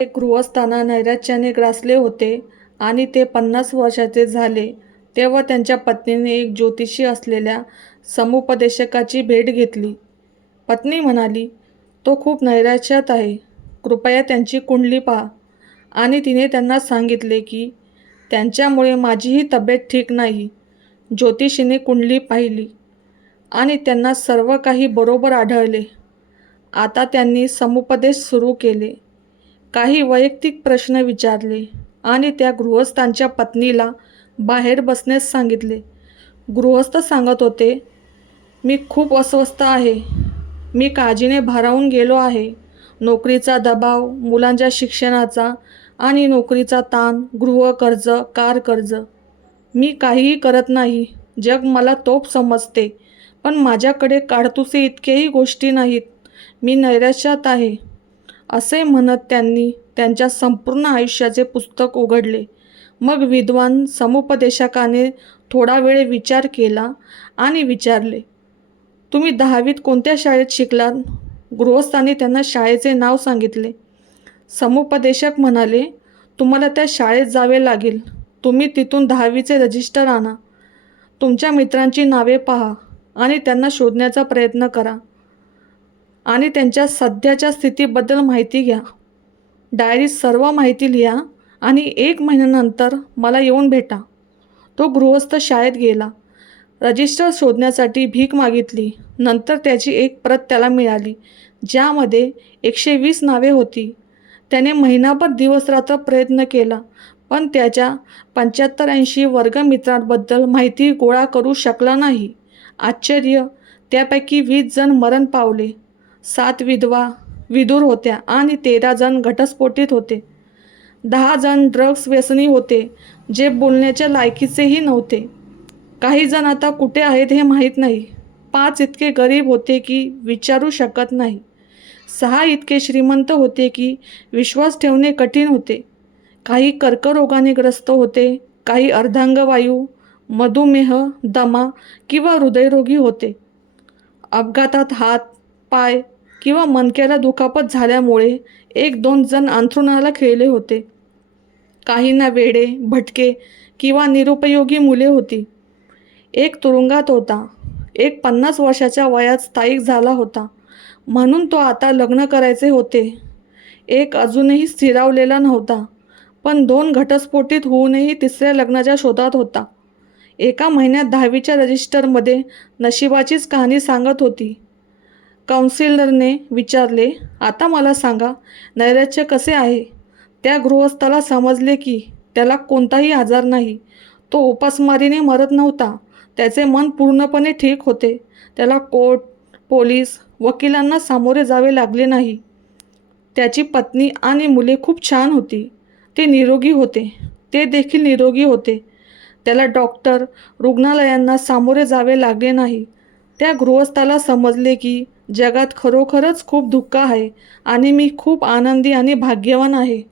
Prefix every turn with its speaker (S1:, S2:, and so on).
S1: ते गृहस्थांना नैराश्याने ग्रासले होते आणि ते पन्नास वर्षाचे झाले. तेव्हा त्यांच्या पत्नीने एक ज्योतिषी असलेल्या समुपदेशकाची भेट घेतली. पत्नी म्हणाली तो खूप नैराश्यात आहे. कृपया त्यांची कुंडली पहा. आणि तिने त्यांना सांगितले की त्यांच्यामुळे माझीही तब्येत ठीक नाही. ज्योतिषीने कुंडली पाहिली आणि त्यांना सर्व काही बरोबर आढळले. आता त्यांनी समुपदेश सुरू केले. काही वैयक्तिक प्रश्न विचारले आणि त्या गृहस्थांच्या पत्नीला बाहेर बसण्यास सांगितले. गृहस्थ सांगत होते मी खूप अस्वस्थ आहे. मी काळजीने भारावून गेलो आहे. नोकरीचा दबाव मुलांच्या शिक्षणाचा आणि नोकरीचा ताण गृह कर्ज कार कर्ज. मी काहीही करत नाही. जग मला तोप समजते. पण माझ्याकडे काढतुसे इतकेही गोष्टी नाहीत. मी नैराश्यात आहे. असे म्हणत त्यांनी त्यांच्या संपूर्ण आयुष्याचे पुस्तक उघडले. मग विद्वान समुपदेशकाने थोडा वेळ विचार केला आणि विचारले तुम्ही दहावीत कोणत्या शाळेत शिकलात? गृहस्थांनी त्यांना शाळेचे नाव सांगितले. समुपदेशक म्हणाले तुम्हाला त्या शाळेत जावे लागेल. तुम्ही तिथून दहावीचे रजिस्टर आणा. तुमच्या मित्रांची नावे पहा आणि त्यांना शोधण्याचा प्रयत्न करा. आणि त्यांच्या सध्याच्या स्थितीबद्दल माहिती घ्या. डायरीत सर्व माहिती लिहा आणि एक महिन्यानंतर मला येऊन भेटा. तो गृहस्थ शाळेत गेला. रजिस्टर शोधण्यासाठी भीक मागितली. नंतर त्याची एक प्रत त्याला मिळाली ज्यामध्ये एकशे वीस नावे होती. त्याने महिनाभर दिवसरात्र प्रयत्न केला पण त्याच्या पंच्याहत्तर ऐंशी वर्गमित्रांबद्दल माहिती गोळा करू शकला नाही. आश्चर्य! त्यापैकी वीस जण मरण पावले. सात विधवा विदूर होत्या आणि तेरा जण घटस्फोटीत होते. दहा जण ड्रग्स व्यसनी होते जे बोलण्याच्या लायकीचेही नव्हते. काही जण आता कुठे आहेत हे माहीत नाही. पाच इतके गरीब होते की विचारू शकत नाही. सहा इतके श्रीमंत होते की विश्वास ठेवणे कठीण होते. काही कर्करोगाने ग्रस्त होते काही अर्धांगवायू मधुमेह दमा किंवा हृदयरोगी होते. अपघातात हात पाय किंवा मनक्याला दुखापत झाल्यामुळे एक दोन जण अंथरुणाला खेळले होते. काहींना वेडे भटके किंवा निरुपयोगी मुले होती. एक तुरुंगात होता. एक पन्नास वर्षाच्या वयात स्थायिक झाला होता. म्हणून तो आता लग्न करायचे होते. एक अजूनही स्थिरावलेला नव्हता पण दोन घटस्फोटीत होऊनही तिसऱ्या लग्नाच्या शोधात होता. एका महिन्यात दहावीच्या रजिस्टरमध्ये नशिबाचीच कहाणी सांगत होती. काउन्सिलरने विचारले आता मला सांगा नैराश्य कसे आहे? त्या गृहस्थाला समजले की त्याला कोणताही आजार नाही. तो उपासमारीने मरत नव्हता. त्याचे मन पूर्णपणे ठीक होते. त्याला कोर्ट पोलीस वकिलांना सामोरे जावे लागले नाही. त्याची पत्नी आणि मुले खूप छान होती. ते निरोगी होते. ते देखील निरोगी होते. त्याला डॉक्टर रुग्णालयांना सामोरे जावे लागले नाही. त्या गृहस्थाला समजले की जगात खरोखरच खूप दुःख आहे आणि मी खूप आनंदी आणि भाग्यवान आहे.